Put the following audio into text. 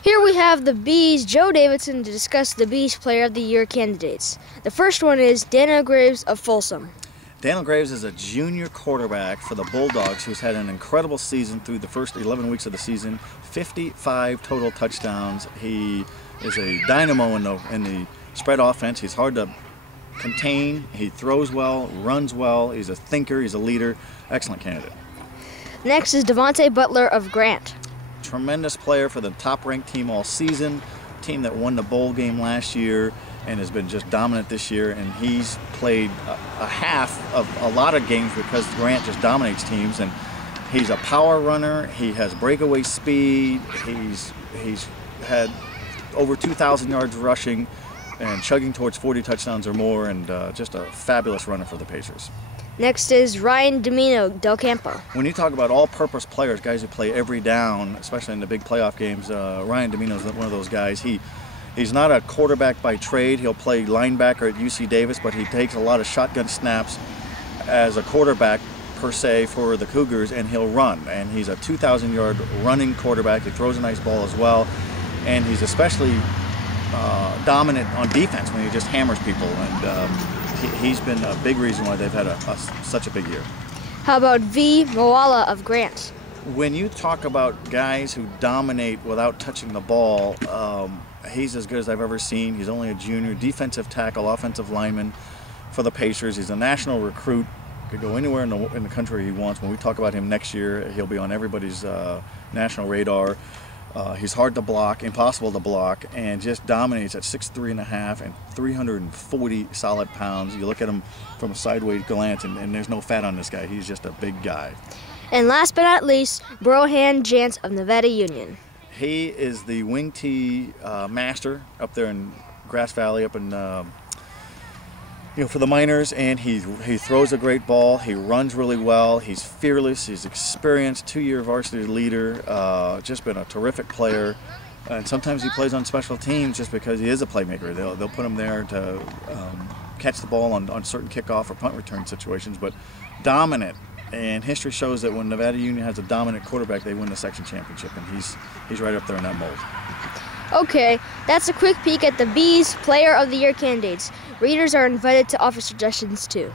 Here we have the Bees Joe Davidson to discuss the Bees Player of the Year candidates. The first one is Dannel Graves of Folsom. Dannel Graves is a junior quarterback for the Bulldogs who's had an incredible season through the first 11 weeks of the season, 55 total touchdowns. He is a dynamo in the spread offense. He's hard to contain. He throws well, runs well. He's a thinker. He's a leader. Excellent candidate. Next is Devonte Butler of Grant. Tremendous player for the top-ranked team all season, team that won the bowl game last year and has been just dominant this year, and he's played a half of a lot of games because Grant just dominates teams, and he's a power runner. He has breakaway speed. He's had over 2,000 yards rushing and chugging towards 40 touchdowns or more, and just a fabulous runner for the Pacers. Next is Ryan Nino Del Campo. When you talk about all-purpose players, guys who play every down, especially in the big playoff games, Ryan Nino is one of those guys. He's not a quarterback by trade. He'll play linebacker at UC Davis, but he takes a lot of shotgun snaps as a quarterback per se for the Cougars, and he'll run. And he's a 2,000-yard running quarterback. He throws a nice ball as well, and he's especially dominant on defense when he just hammers people. And he's been a big reason why they've had such a big year. How about Vivo Alla of Grant? When you talk about guys who dominate without touching the ball, he's as good as I've ever seen. He's only a junior, defensive tackle, offensive lineman for the Pacers. He's a national recruit. Could go anywhere in the country he wants. When we talk about him next year, he'll be on everybody's national radar. He's hard to block, impossible to block, and just dominates at 6'3.5" and 340 solid pounds. You look at him from a sideways glance, and there's no fat on this guy. He's just a big guy. And last but not least, Brody Chance of Nevada Union. He is the wing tee master up there in Grass Valley, up in for the Miners, and he throws a great ball. He runs really well. He's fearless. He's experienced, 2-year varsity leader. Just been a terrific player. And sometimes he plays on special teams just because he is a playmaker. They'll put him there to catch the ball on certain kickoff or punt return situations. But dominant. And history shows that when Nevada Union has a dominant quarterback, they win the section championship. And he's right up there in that mold. Okay, that's a quick peek at the Bees Player of the Year candidates. Readers are invited to offer suggestions too.